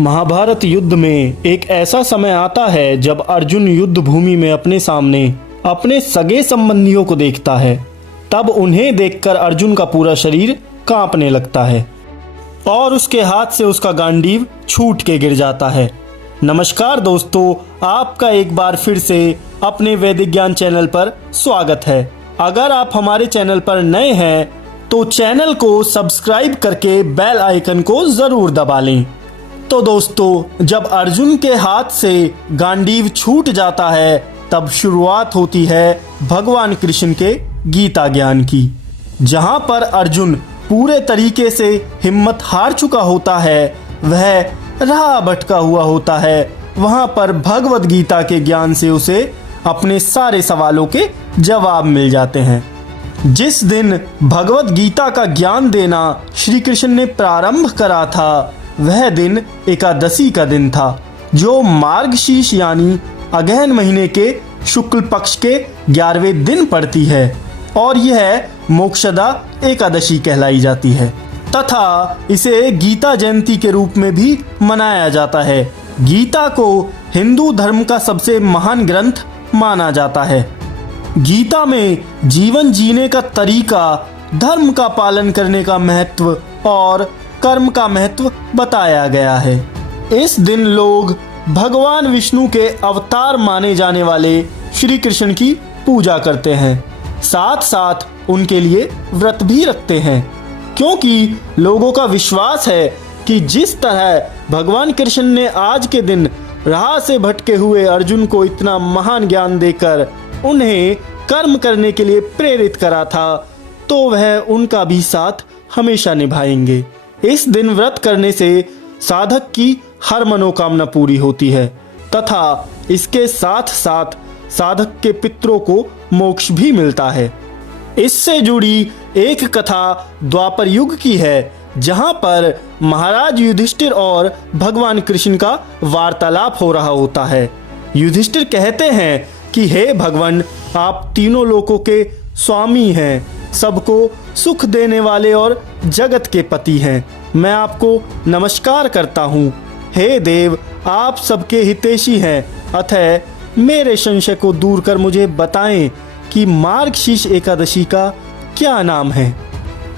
महाभारत युद्ध में एक ऐसा समय आता है जब अर्जुन युद्ध भूमि में अपने सामने अपने सगे संबंधियों को देखता है। तब उन्हें देखकर अर्जुन का पूरा शरीर कांपने लगता है और उसके हाथ से उसका गांडीव छूट के गिर जाता है। नमस्कार दोस्तों, आपका एक बार फिर से अपने वैदिक ज्ञान चैनल पर स्वागत है। अगर आप हमारे चैनल पर नए हैं तो चैनल को सब्सक्राइब करके बेल आइकन को जरूर दबा लें। तो दोस्तों, जब अर्जुन के हाथ से गांडीव छूट जाता है तब शुरुआत होती है भगवान कृष्ण के गीता ज्ञान की। जहां पर अर्जुन पूरे तरीके से हिम्मत हार चुका होता है, वह राह भटका हुआ होता है, वहां पर भगवद गीता के ज्ञान से उसे अपने सारे सवालों के जवाब मिल जाते हैं। जिस दिन भगवद गीता का ज्ञान देना श्री कृष्ण ने प्रारंभ करा था, वह दिन एकादशी का दिन था, जो मार्गशीर्ष यानी अगहन महीने के शुक्ल पक्ष के 11वें दिन पड़ती है और यह मोक्षदा एकादशी कहलाई जाती है तथा इसे गीता जयंती के रूप में भी मनाया जाता है। गीता को हिंदू धर्म का सबसे महान ग्रंथ माना जाता है। गीता में जीवन जीने का तरीका, धर्म का पालन करने का महत्व और कर्म का महत्व बताया गया है। इस दिन लोग भगवान विष्णु के अवतार माने जाने वाले श्री कृष्ण की पूजा करते हैं, साथ साथ उनके लिए व्रत भी रखते हैं, क्योंकि लोगों का विश्वास है कि जिस तरह भगवान कृष्ण ने आज के दिन राह से भटके हुए अर्जुन को इतना महान ज्ञान देकर उन्हें कर्म करने के लिए प्रेरित करा था, तो वह उनका भी साथ हमेशा निभाएंगे। इस दिन व्रत करने से साधक की हर मनोकामना पूरी होती है तथा इसके साथ साथ साधक के पितरों को मोक्ष भी मिलता है। इससे जुड़ी एक कथा द्वापर युग की है, जहां पर महाराज युधिष्ठिर और भगवान कृष्ण का वार्तालाप हो रहा होता है। युधिष्ठिर कहते हैं कि हे भगवान, आप तीनों लोकों के स्वामी हैं, सबको सुख देने वाले और जगत के पति हैं। मैं आपको नमस्कार करता हूँ। हे देव, आप सबके हितैषी हैं, अतः मेरे संशय को दूर कर मुझे बताएं कि मार्गशीर्ष एकादशी का क्या नाम है।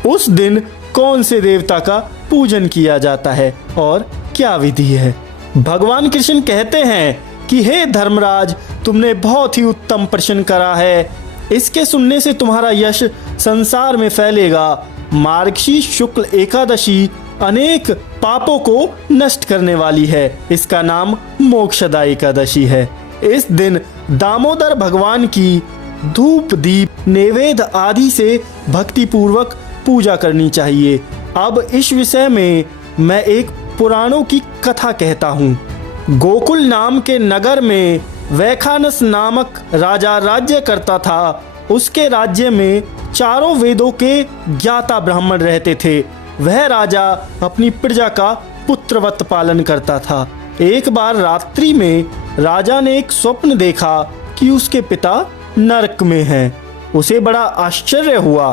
उस दिन कौन से देवता का पूजन किया जाता है और क्या विधि है। भगवान कृष्ण कहते हैं कि हे धर्मराज, तुमने बहुत ही उत्तम प्रश्न करा है। इसके सुनने से तुम्हारा यश संसार में फैलेगा। मार्गशीर्ष शुक्ल एकादशी अनेक पापों को नष्ट करने वाली है। इसका नाम मोक्षदा एकादशी है। इस दिन दामोदर भगवान की धूप दीप नैवेद्य आदि से भक्ति पूर्वक पूजा करनी चाहिए। अब इस विषय में मैं एक पुराणों की कथा कहता हूँ। गोकुल नाम के नगर में वैखानस नामक राजा राज्य करता था। उसके राज्य में चारों वेदों के ज्ञाता ब्राह्मण रहते थे। वह राजा अपनी प्रजा का पुत्रवत पालन करता था। एक बार रात्रि में राजा ने एक स्वप्न देखा कि उसके पिता नरक में हैं। उसे बड़ा आश्चर्य हुआ।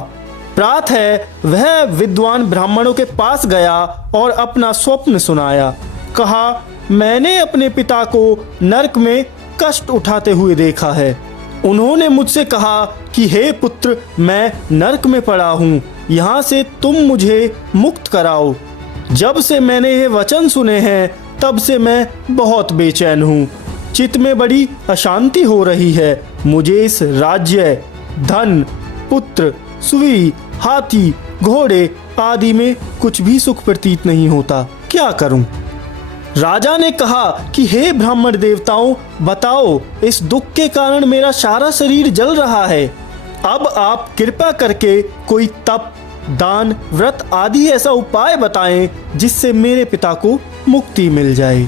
प्रातः वह विद्वान ब्राह्मणों के पास गया और अपना स्वप्न सुनाया। कहा, मैंने अपने पिता को नरक में कष्ट उठाते हुए देखा है। उन्होंने मुझसे कहा कि हे पुत्र, मैं नरक में पड़ा हूँ, यहाँ से तुम मुझे मुक्त कराओ। जब से मैंने ये वचन सुने हैं तब से मैं बहुत बेचैन हूँ। चित्त में बड़ी अशांति हो रही है। मुझे इस राज्य, धन, पुत्र, सुई, हाथी, घोड़े आदि में कुछ भी सुख प्रतीत नहीं होता। क्या करूँ। राजा ने कहा कि हे ब्राह्मण देवताओं, बताओ, इस दुख के कारण मेरा सारा शरीर जल रहा है। अब आप कृपा करके कोई तप, दान, व्रत आदि ऐसा उपाय बताएं जिससे मेरे पिता को मुक्ति मिल जाए।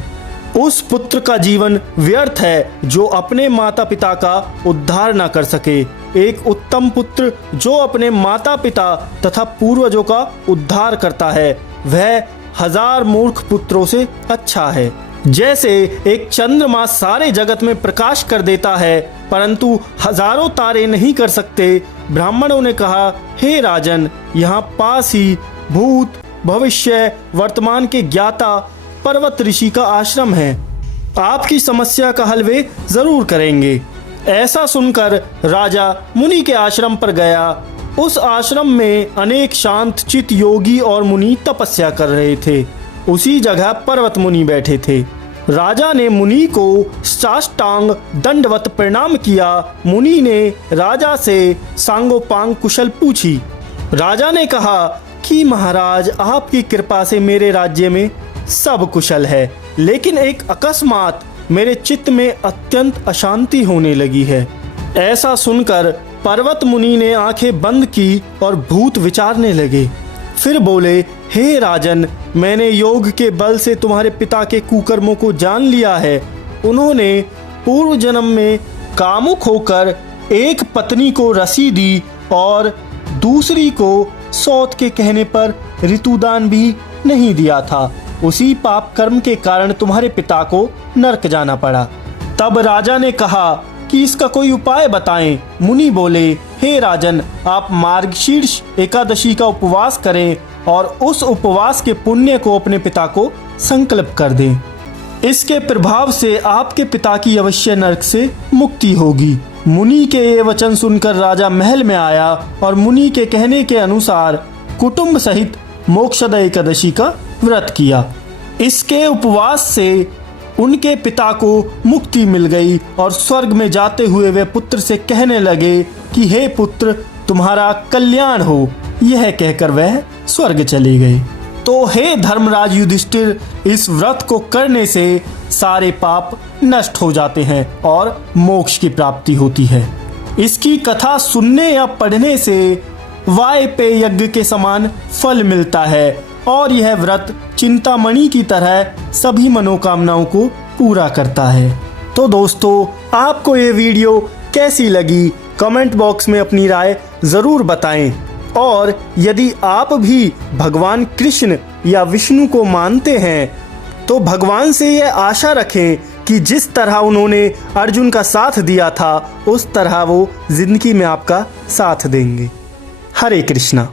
उस पुत्र का जीवन व्यर्थ है जो अपने माता पिता का उद्धार न कर सके। एक उत्तम पुत्र जो अपने माता पिता तथा पूर्वजों का उद्धार करता है, वह 1000 मूर्ख पुत्रों से अच्छा है। जैसे एक चंद्रमा सारे जगत में प्रकाश कर देता है परंतु हजारों तारे नहीं कर सकते। ब्राह्मणों ने कहा, हे राजन, यहाँ पास ही भूत, भविष्य, वर्तमान के ज्ञाता पर्वत ऋषि का आश्रम है। आपकी समस्या का हल वे जरूर करेंगे। ऐसा सुनकर राजा मुनि के आश्रम पर गया। उस आश्रम में अनेक शांत चित योगी और मुनि तपस्या कर रहे थे। उसी जगह पर्वत मुनि बैठे थे। राजा ने मुनि को साष्टांग दंडवत प्रणाम किया। मुनि ने राजा से सांगोपांग कुशल पूछी। राजा ने कहा कि महाराज, आपकी कृपा से मेरे राज्य में सब कुशल है, लेकिन एक अकस्मात मेरे चित्त में अत्यंत अशांति होने लगी है। ऐसा सुनकर पर्वत मुनि ने आंखें बंद की और भूत विचारने लगे। फिर बोले, हे राजन, मैंने योग के बल से तुम्हारे पिता के कुकर्मों को जान लिया है। उन्होंने पूर्व जन्म में कामुक होकर एक पत्नी को रसी दी और दूसरी को सौत के कहने पर ऋतुदान भी नहीं दिया था। उसी पाप कर्म के कारण तुम्हारे पिता को नरक जाना पड़ा। तब राजा ने कहा कि इसका कोई उपाय बताएं। मुनि बोले, हे राजन, आप मार्गशीर्ष एकादशी का उपवास करें और उस उपवास के पुण्य को अपने पिता को संकल्प कर दें। इसके प्रभाव से आपके पिता की अवश्य नरक से मुक्ति होगी। मुनि के ये वचन सुनकर राजा महल में आया और मुनि के कहने के अनुसार कुटुंब सहित मोक्षदा एकादशी का व्रत किया। इसके उपवास से उनके पिता को मुक्ति मिल गई और स्वर्ग में जाते हुए वे पुत्र से कहने लगे कि हे पुत्र, तुम्हारा कल्याण हो। यह कहकर वह स्वर्ग चले गए। तो हे धर्मराज युधिष्ठिर, इस व्रत को करने से सारे पाप नष्ट हो जाते हैं और मोक्ष की प्राप्ति होती है। इसकी कथा सुनने या पढ़ने से वायपेय यज्ञ के समान फल मिलता है और यह व्रत चिंतामणि की तरह सभी मनोकामनाओं को पूरा करता है। तो दोस्तों, आपको ये वीडियो कैसी लगी कमेंट बॉक्स में अपनी राय ज़रूर बताएं। और यदि आप भी भगवान कृष्ण या विष्णु को मानते हैं तो भगवान से यह आशा रखें कि जिस तरह उन्होंने अर्जुन का साथ दिया था उस तरह वो जिंदगी में आपका साथ देंगे। हरे कृष्णा।